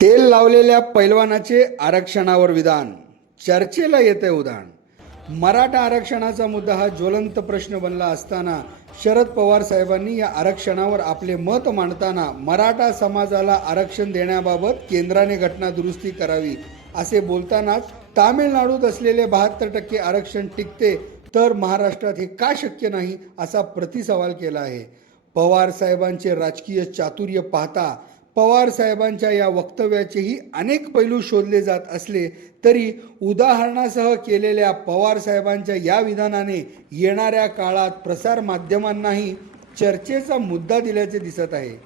तेल लावलेल्या पैलवानाचे आरक्षणावर विधान. चर्चेला येते उदाहरण. मराठा आरक्षणाचा मुद्दा हा ज्वलंत प्रश्न बनला असताना शरद पवार साहेबांनी या आरक्षणावर आपले मत मांडताना मराठा समाजाला आरक्षण देण्याबाबत केंद्राने घटना दुरुस्ती करावी असे बोलतानाच तामिळनाडूत असलेले बहात्तर टक्के आरक्षण टिकते तर महाराष्ट्रात हे का शक्य नाही असा प्रतिसवाल केला आहे. पवार साहेबांचे राजकीय चातुर्य पाहता पवार साहेबांच्या या वक्तव्याचेही अनेक पैलू शोधले जात असले तरी उदाहरणासह केलेल्या पवार साहेबांच्या या विधानाने येणाऱ्या काळात प्रसार माध्यमांनाही चर्चेचा मुद्दा दिल्याचे दिसत आहे.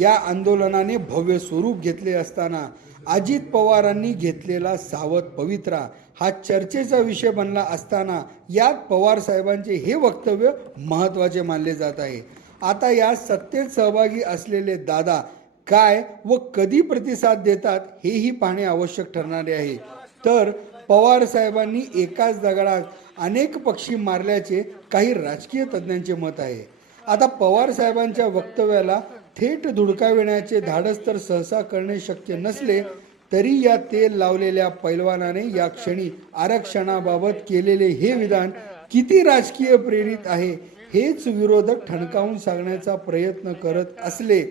या आंदोलनाने भव्य स्वरूप घेतले असताना अजित पवारांनी घेतलेला सावध पवित्रा हा चर्चेचा विषय बनला असताना यात पवार साहेबांचे हे वक्तव्य महत्त्वाचे मानले जात आहे. आता या सत्तेत सहभागी असलेले दादा काय व कधी प्रतिसाद देतात हेही पाहणे आवश्यक ठरणारे आहे. तर पवार साहेबांनी एकाच दगडात अनेक पक्षी मारल्याचे काही राजकीय तज्ज्ञांचे मत आहे. आता पवार साहेबांच्या वक्तव्याला थेट धुडकाविण्याचे धाडस तर सहसा करणे शक्य नसले तरी या तेल लावलेल्या पैलवानाने या क्षणी आरक्षणाबाबत केलेले हे विधान किती राजकीय प्रेरित आहे हेच विरोधक ठणकावून सांगण्याचा प्रयत्न करत असले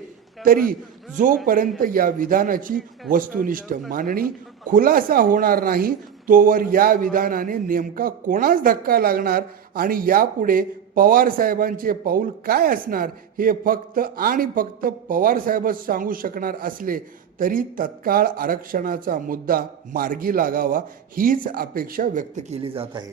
तरी जोपर्यंत या विधानाची वस्तुनिष्ठ मांडणी खुलासा होणार नाही तोवर या विधानाने नेमका कोणाच धक्का लागणार आणि यापुढे पवार साहेबांचे पाऊल काय असणार हे फक्त आणि फक्त पवार साहेबच सांगू शकणार असले तरी तत्काळ आरक्षणाचा मुद्दा मार्गी लागावा हीच अपेक्षा व्यक्त केली जात आहे.